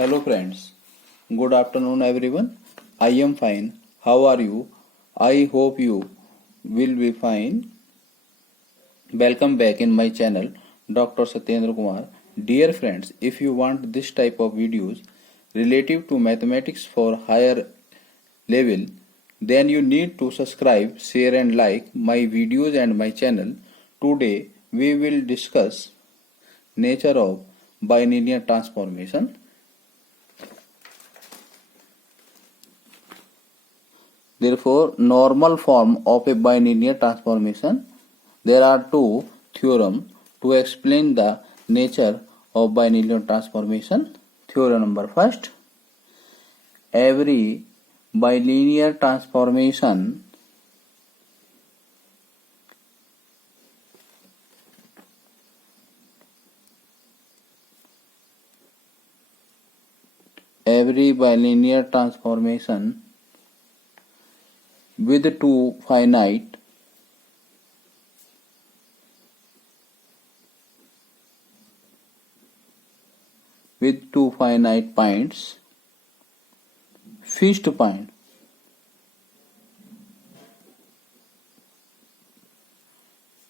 Hello friends. Good afternoon everyone. I am fine. How are you? I hope you will be fine. Welcome back in my channel Dr. Satyendra Kumar. Dear friends, if you want this type of videos relative to mathematics for higher level, then you need to subscribe, share and like my videos and my channel. Today we will discuss nature of bilinear transformation. Therefore, normal form of a bilinear transformation. There are two theorems to explain the nature of bilinear transformation. Theorem number first. Every bilinear transformation with two finite points, fixed point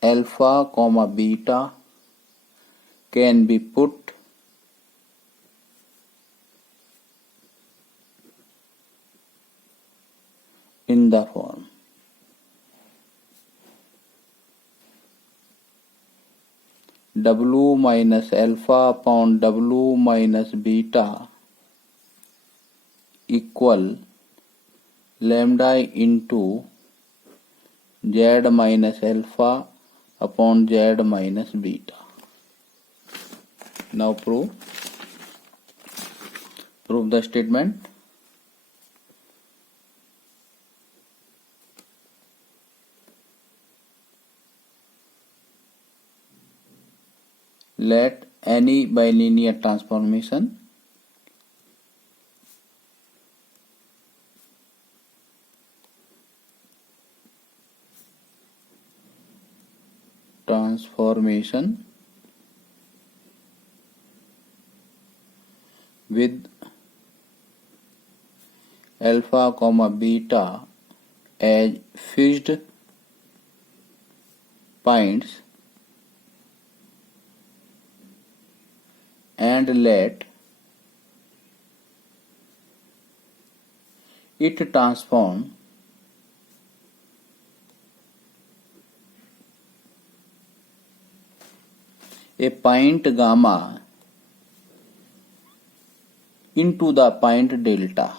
alpha comma beta can be put in the form W minus alpha upon W minus beta equal lambda into Z minus alpha upon Z minus beta. Now prove the statement. Let any bilinear transformation with alpha comma beta as fixed points and let it transform a point gamma into the point delta.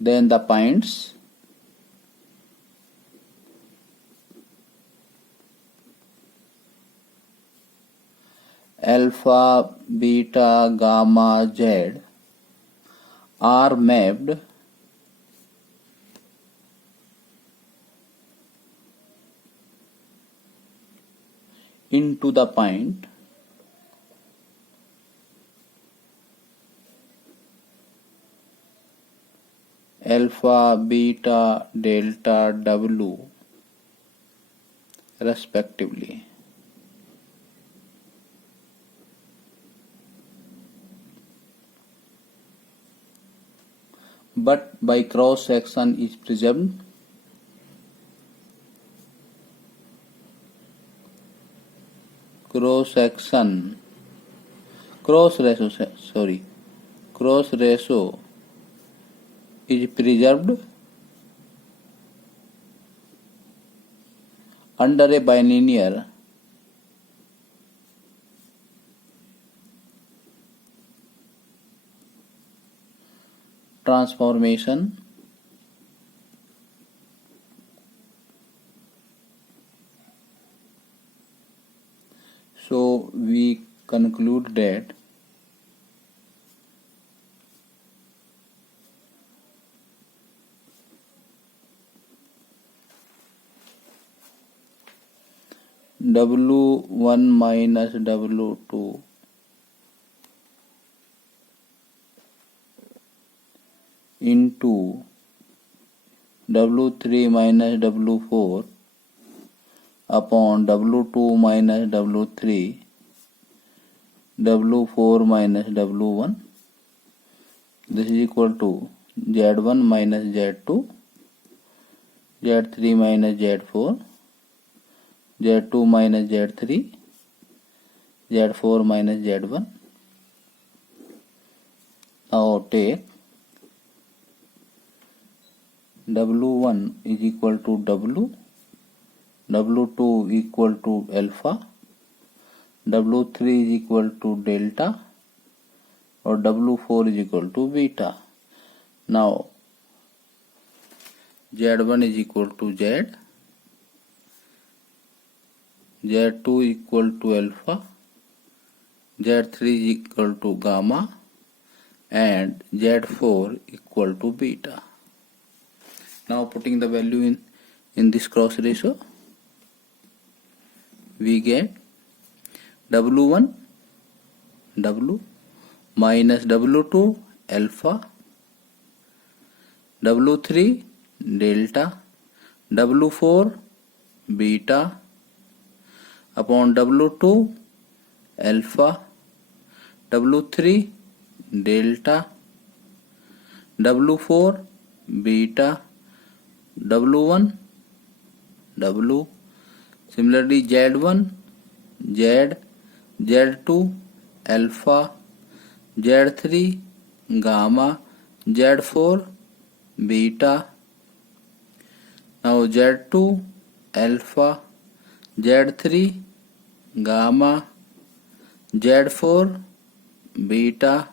Then the points alpha, beta, gamma, z are mapped into the point alpha, beta, delta, W respectively. But by cross section is preserved. Cross ratio is preserved under a bilinear transformation. So we conclude that W1 minus W2 into W3 minus W4 upon W2 minus W3, W4 minus W1. This is equal to Z1 minus Z2, Z3 minus Z4, Z2 minus Z3, Z4 minus Z1. Now take W1 is equal to W, W2 equal to alpha, W3 is equal to delta, or W4 is equal to beta. Now Z1 is equal to Z, Z2 equal to alpha, Z3 is equal to gamma, and Z4 equal to beta. Now putting the value in this cross ratio, we get W1 W minus W2 alpha, W3 delta, W4 beta upon W2 alpha, W3 delta, W4 beta, W1 W. Similarly Z1 Z, Z2 alpha, Z3 gamma, Z4 beta. Now Z2 alpha, Z3 gamma, Z4 beta,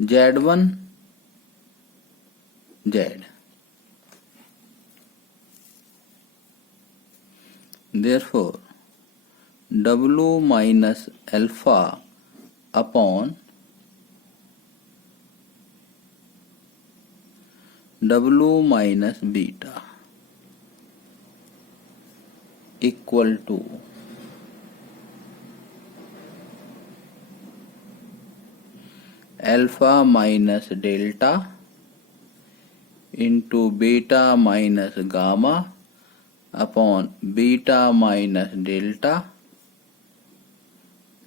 Z1 Z. Therefore W minus alpha upon W minus beta equal to alpha minus delta into beta minus gamma upon beta minus delta,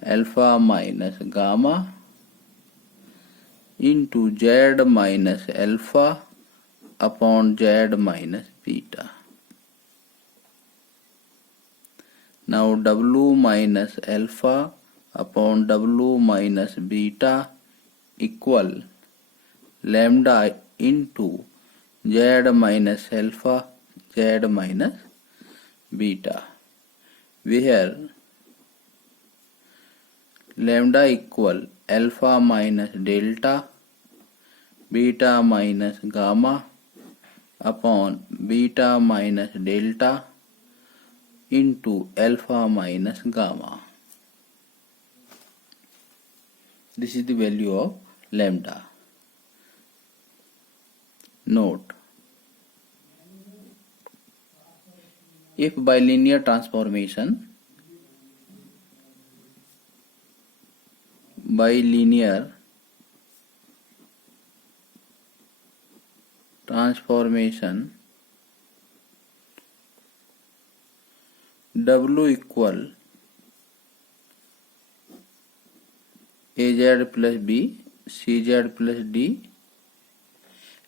alpha minus gamma into Z minus alpha upon Z minus beta. Now W minus alpha upon W minus beta equal lambda into Z minus alpha Z minus beta, where lambda equal alpha minus delta beta minus gamma upon beta minus delta into alpha minus gamma. This is the value of lambda. Note: if by linear transformation, W equal AZ plus B, CZ plus D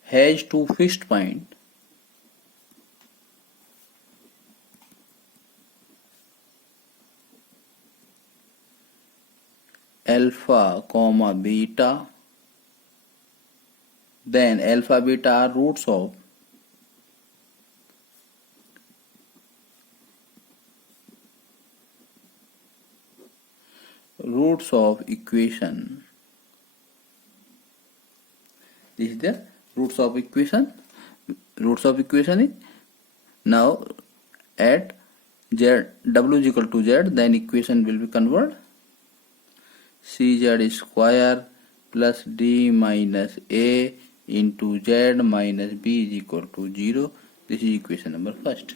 has two fixed point alpha comma beta, then alpha beta are roots of equation. This is the roots of equation. Roots of equation is now at Z, W is equal to Z, then equation will be converted. CZ square plus D minus A into Z minus B is equal to 0. This is equation number first.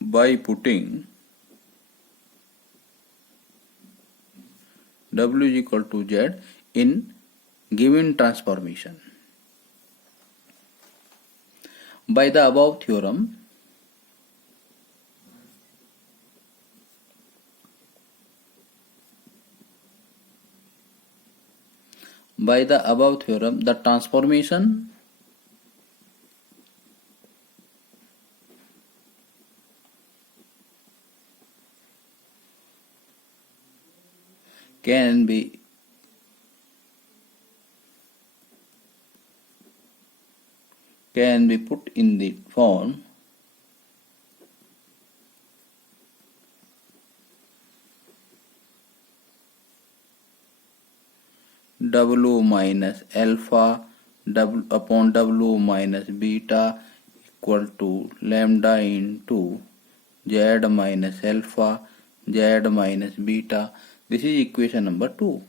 By putting W is equal to Z in given transformation. By the above theorem, By the above theorem, the transformation can be put in the form W minus alpha upon W minus beta equal to lambda into Z minus alpha Z minus beta. This is equation number 2.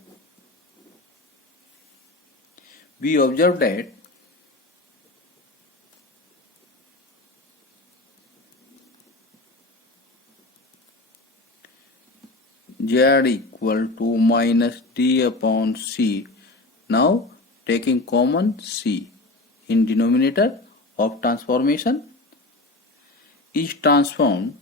We observe that Z equal to minus D upon C. Now taking common C in denominator of transformation is transformed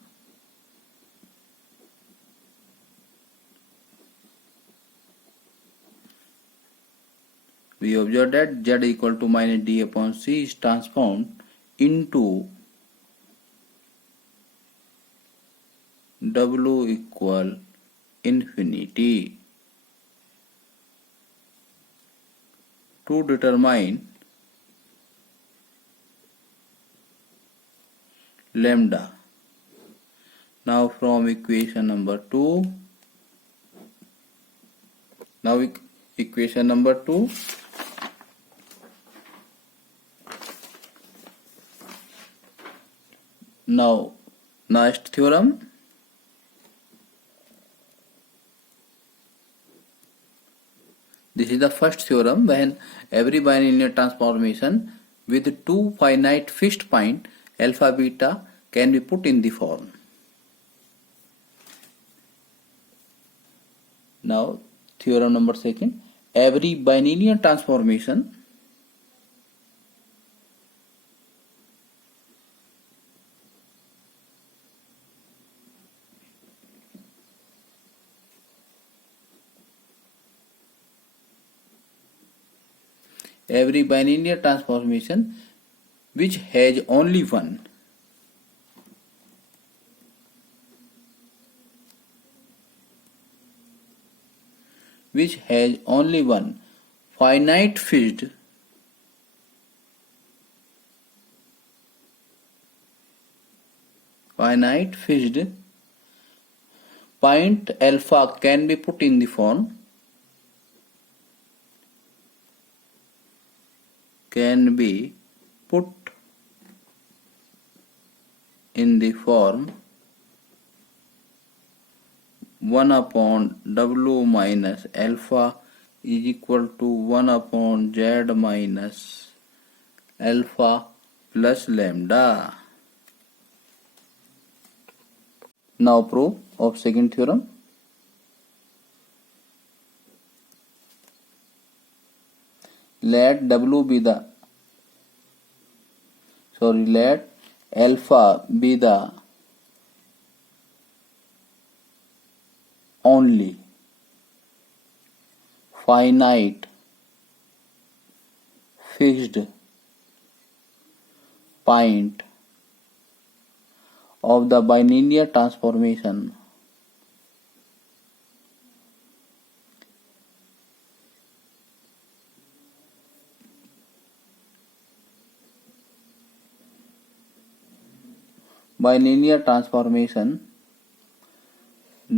we observe that Z equal to minus D upon C is transformed into W equal infinity. To determine lambda, now from equation number 2, now next theorem. This is the first theorem when every bilinear transformation with two finite fixed point alpha beta can be put in the form. Now theorem number 2. Every bilinear transformation which has only one finite fixed point alpha can be put in the form one upon W minus alpha is equal to 1 upon Z minus alpha plus lambda. Now proof of second theorem. Let alpha be the only finite fixed point of the bilinear transformation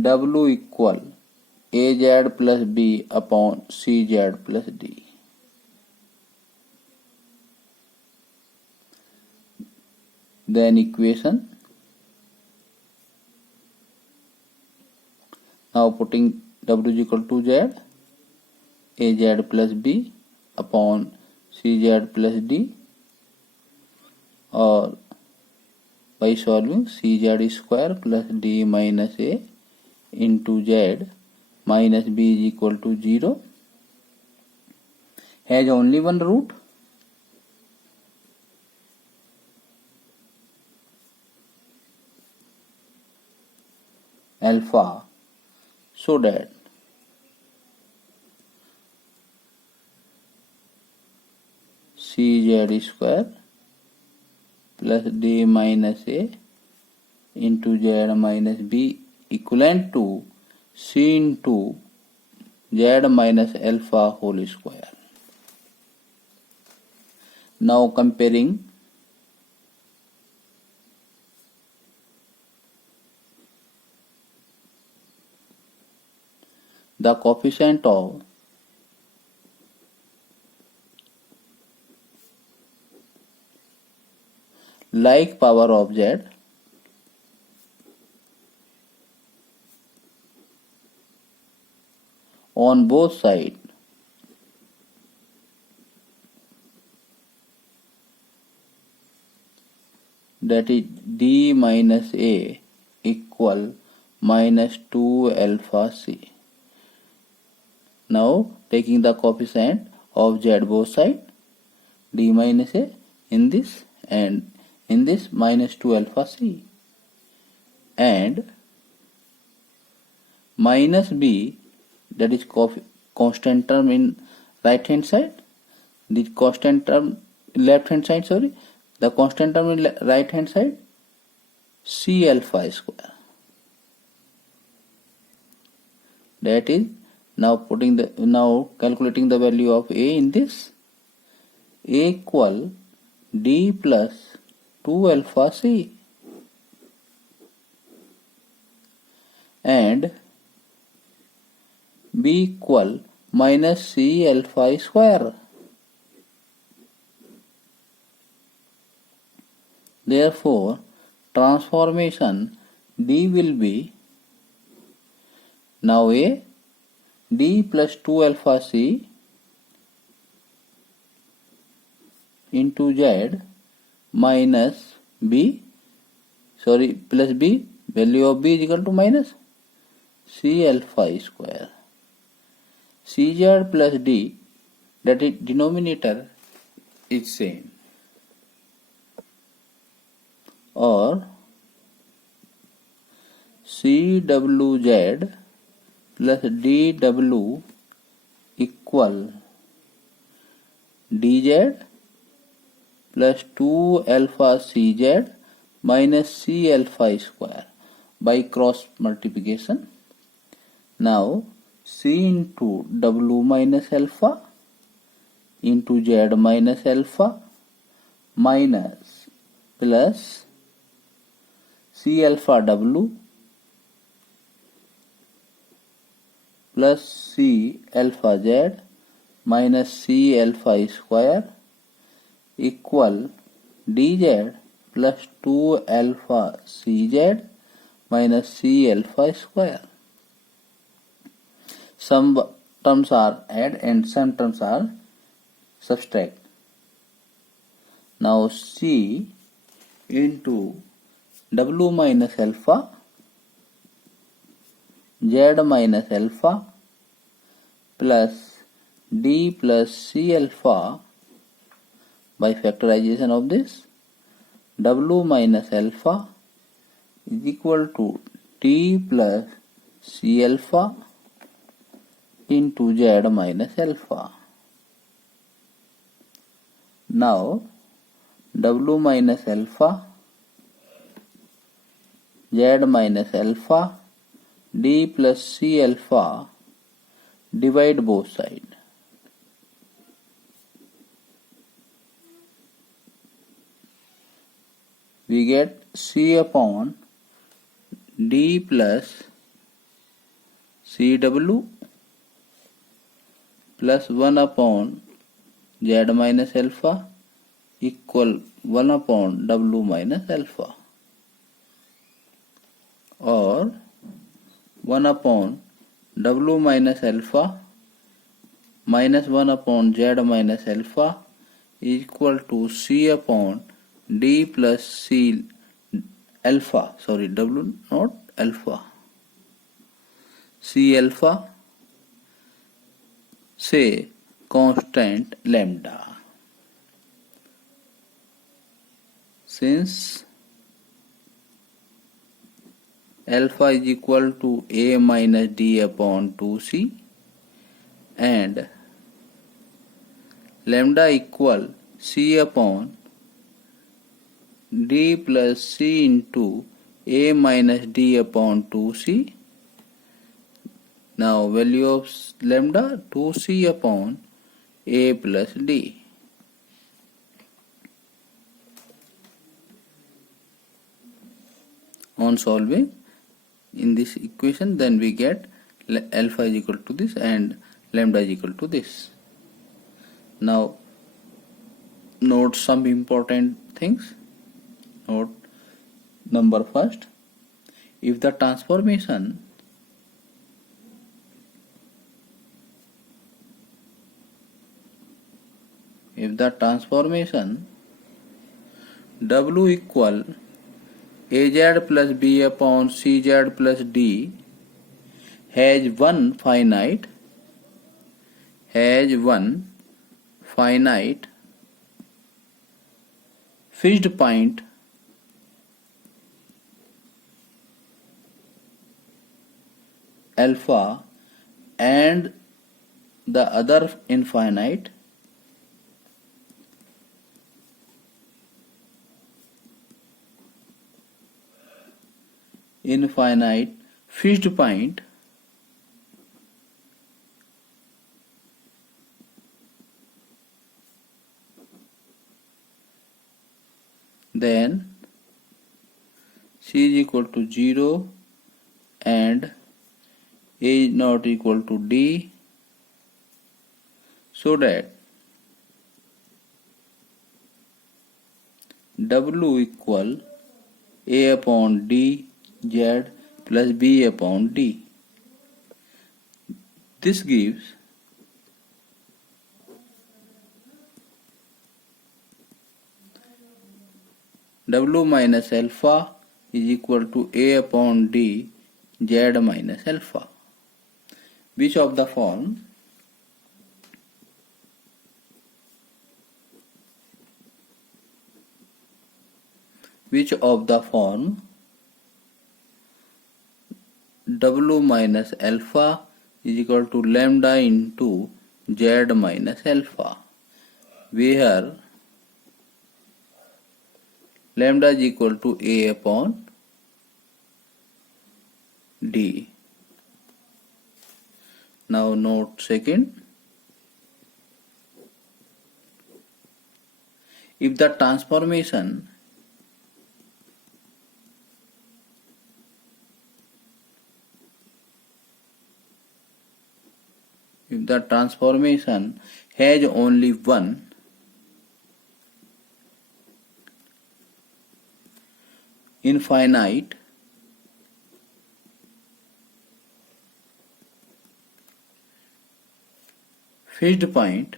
W equal AZ plus B upon CZ plus D. Then equation. Now putting W is equal to Z, AZ plus B upon CZ plus D, or by solving CZ square plus D minus A into Z minus B is equal to 0, has only one root, alpha, so that cz square plus d minus a into z minus b equivalent to c into z minus alpha whole square. Now comparing the coefficient of like power of z on both sides that is d minus a equal minus 2 alpha c. Now taking the coefficient of z both sides, d minus a in this and in this minus 2 alpha c, and minus b, that is constant term in right hand side, the constant term left hand side, sorry, the constant term in right hand side, c alpha square. That is now calculating the value of a in this, a equal d plus 2 alpha c and b equal minus c alpha square. Therefore, transformation d will be now a d plus 2 alpha c into z minus b, sorry, plus b, value of b is equal to minus c alpha square. Cz plus d, that is denominator is same, or cwz plus dw equal dz plus 2 alpha cz minus c alpha square by cross multiplication. Now c into w minus alpha into z minus alpha minus plus c alpha w plus c alpha z minus c alpha square equal dz plus 2 alpha cz minus c alpha square. Some terms are add and some terms are subtract. Now c into w minus alpha z minus alpha plus d plus c alpha by factorization of this, w minus alpha is equal to t plus c alpha into z minus alpha. Now w minus alpha, z minus alpha, d plus c alpha, divide both sides. We get c upon d plus cw plus 1 upon z minus alpha equal 1 upon w minus alpha, or 1 upon w minus alpha minus 1 upon z minus alpha is equal to c upon d plus c alpha, sorry, w not alpha, c alpha, say constant lambda. Since alpha is equal to a minus d upon 2c and lambda equal c upon d plus c into a minus d upon 2c. Now value of lambda 2c upon a plus d. On solving in this equation, then we get alpha is equal to this and lambda is equal to this. Now note some important things. Note number first, if the transformation W equal az plus b upon cz plus d has one finite fixed point alpha and the other infinite fixed point then c is equal to 0 and a is not equal to d, so that W equal a upon d z plus b upon d. This gives W minus alpha is equal to a upon d z minus alpha. Which of the form W minus alpha is equal to lambda into z minus alpha, where lambda is equal to a upon d. Now note second, if the transformation has only one infinite fixed point,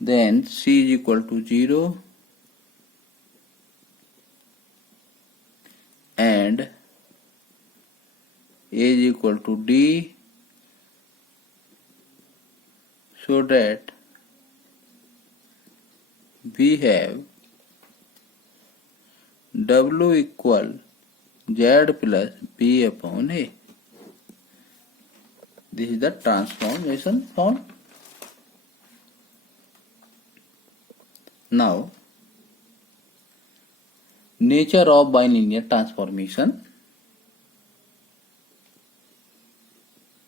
then c is equal to 0 and a is equal to d, so that we have W equal z plus b upon a. This is the transformation form. Now, nature of bilinear transformation.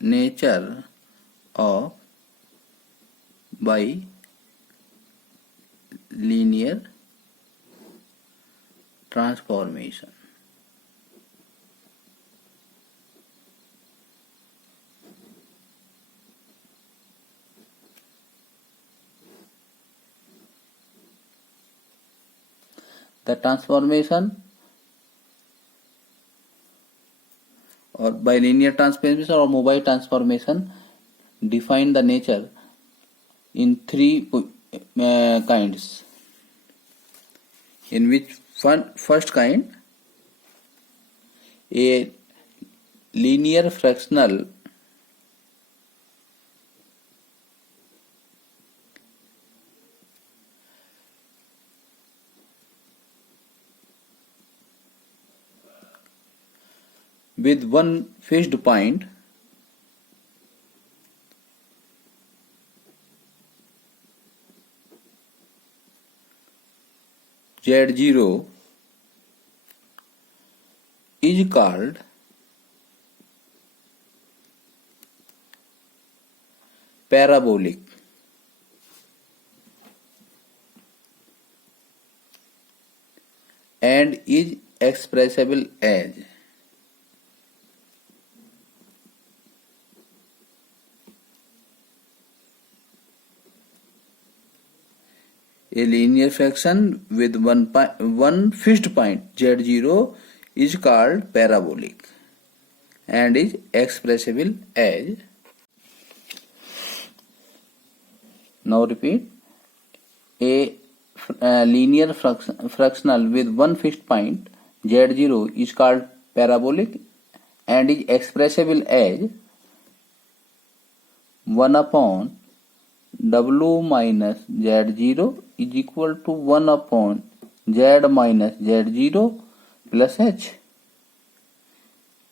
Nature of bilinear transformation. The transformation or bilinear transformation or mobile transformation define the nature in three kinds, in which first kind, a linear fractional with one fixed point z0 is called parabolic and is expressible as a linear fraction with one fixed point z0 is called parabolic and is expressible as. Now repeat. A linear fractional with one fixed point z0 is called parabolic and is expressible as 1 upon w minus z0 is equal to 1 upon z minus z0 plus h.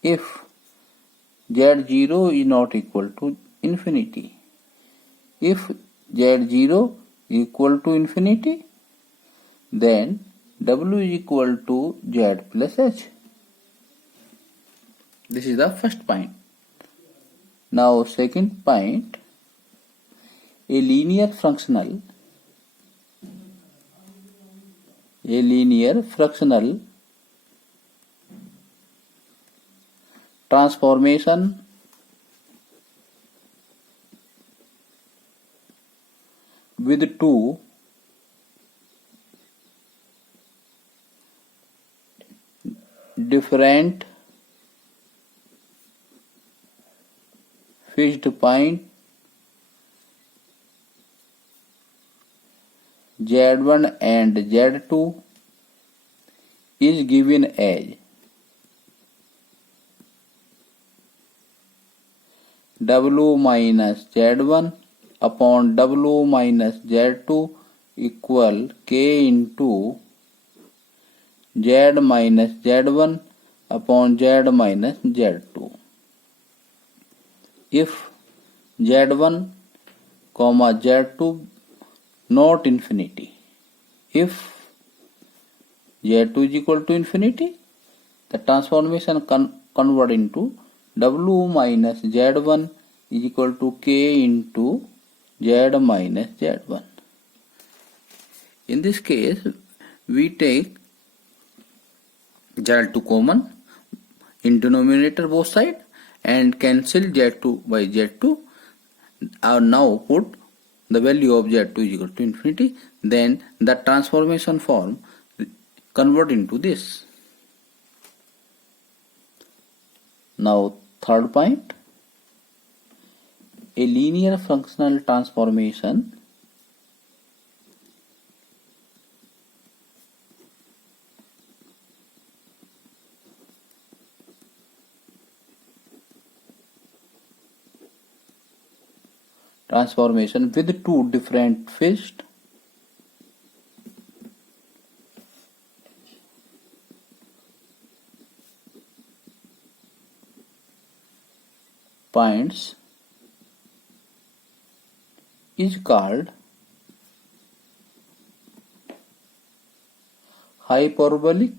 If z0 is not equal to infinity. If z0 is equal to infinity, then w is equal to z plus h. This is the first point. Now second point, a linear fractional transformation with two different fixed point z1 and z2 is given as w minus z1 upon w minus z2 equal k into z minus z1 upon z minus z2. If z1 comma z2 not infinity, if z2 is equal to infinity, the transformation convert into w minus z1 is equal to k into z minus z1. In this case, we take z2 common in denominator both side and cancel z2 by z2. Now put the value of z2 is equal to infinity, then the transformation form convert into this. Now third point, a linear functional transformation with two different fixed points is called hyperbolic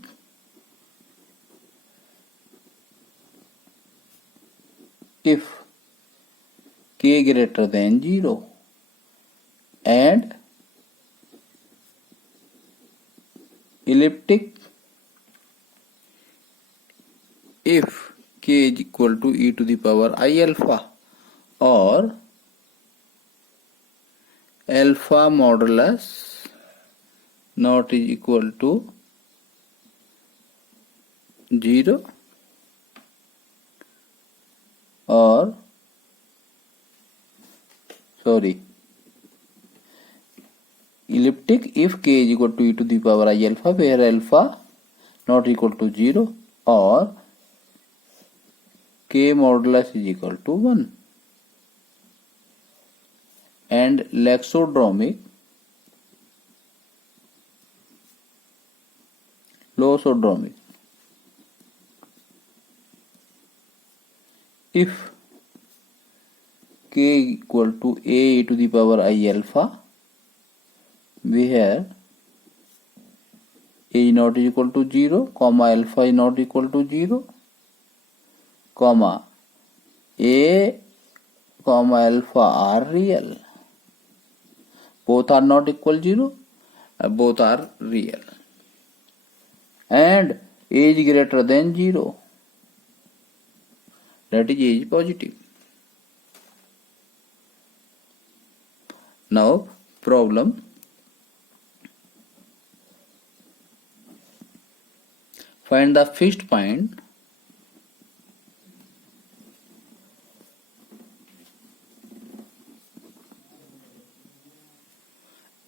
if k greater than 0 and elliptic if k is equal to e to the power I alpha or alpha modulus not is equal to 0 or elliptic if k is equal to e to the power I alpha where alpha not equal to 0 or k modulus is equal to 1 and loxodromic if k equal to a to the power I alpha where A not equal to 0, comma alpha is not equal to 0, comma A, comma alpha are real. Both are not equal 0, both are real. And A is greater than 0. That is A is positive. Now problem. Find the fixed point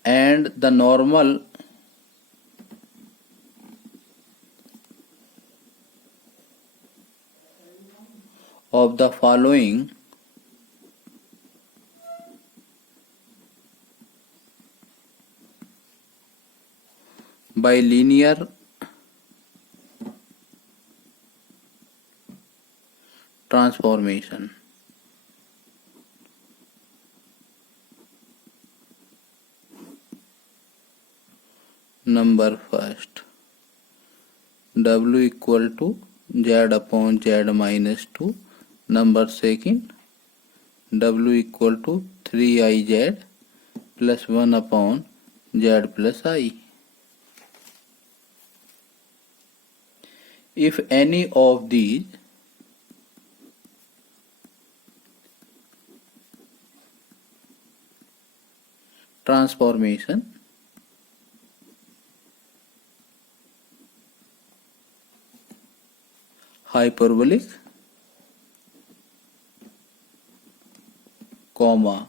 and the normal of the following by linear transformation. Number first, W equal to Z upon Z minus 2. Number second, W equal to 3IZ plus 1 upon Z plus I. If any of these transformation hyperbolic, comma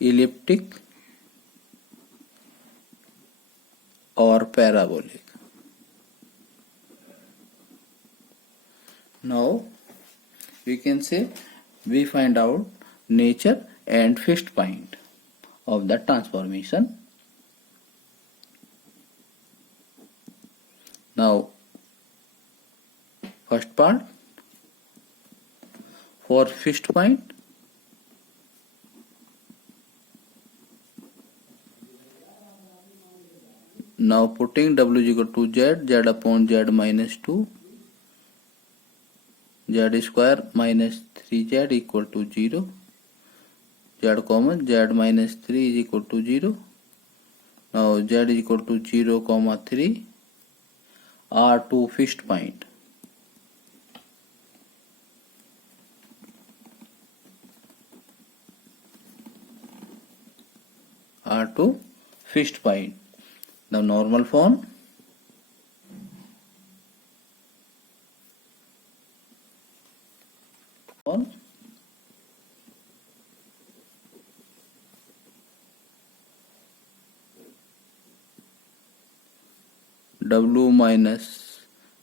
elliptic or parabolic. Now we can say we find out nature and fixed point of the transformation. Now first part, for fixed point, now putting W is equal to Z, Z upon Z minus 2, Z square minus 3Z equal to 0, Z common, Z minus 3 is equal to 0. Now Z is equal to 0, comma 3 are two fixed point. Are two fixed point. The normal form, W minus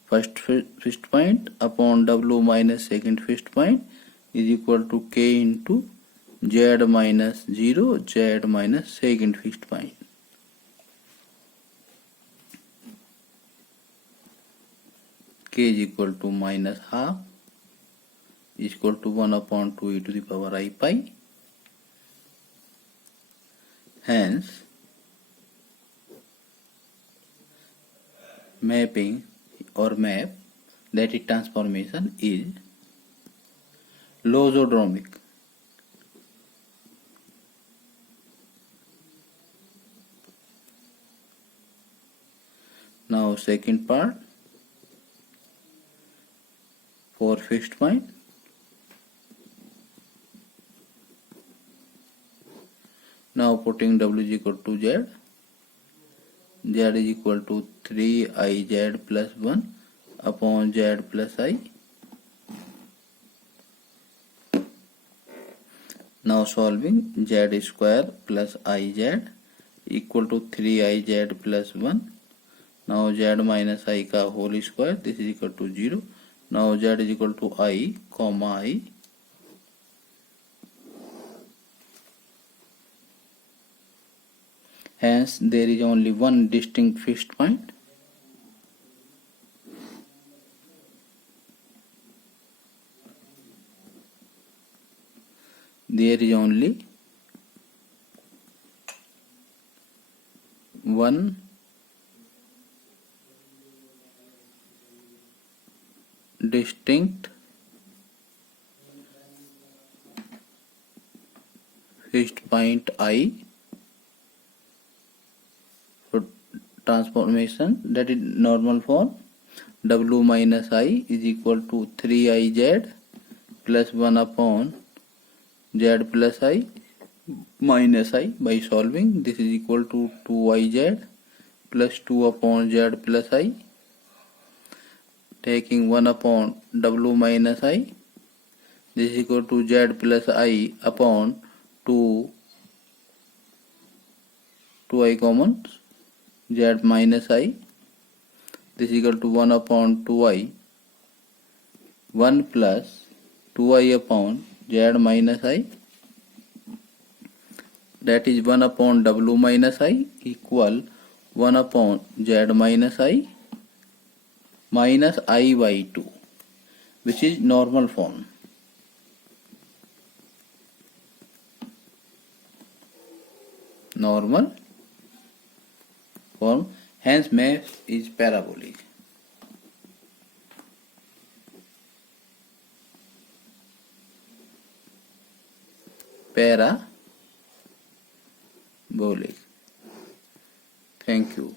first fixed point upon W minus second fixed point is equal to K into Z minus 0, Z minus second fixed point. K is equal to minus half is equal to 1 upon 2 e to the power I pi. Hence, mapping or map, that is transformation, is logodromic. Now second part, for fixed point, now putting W is equal to Z, Z is equal to 3IZ plus 1 upon Z plus I. Now solving, Z square plus IZ equal to 3IZ plus 1. Now Z minus I का whole square, this is equal to 0. Now Z is equal to I, comma I. Hence there is only one distinct fixed point. There is only one distinct fixed point I for transformation, that is normal form. W minus I is equal to 3iz plus 1 upon z plus I minus I. By solving, this is equal to 2iz plus 2 upon z plus I. Taking 1 upon W minus I, this is equal to z plus I upon 2I common, z minus I, this is equal to 1 upon 2I, 1 plus 2I upon z minus I, that is 1 upon W minus I equal 1 upon z minus I minus I by 2, which is normal form. Normal form, hence mass is parabolic. Parabolic. Thank you.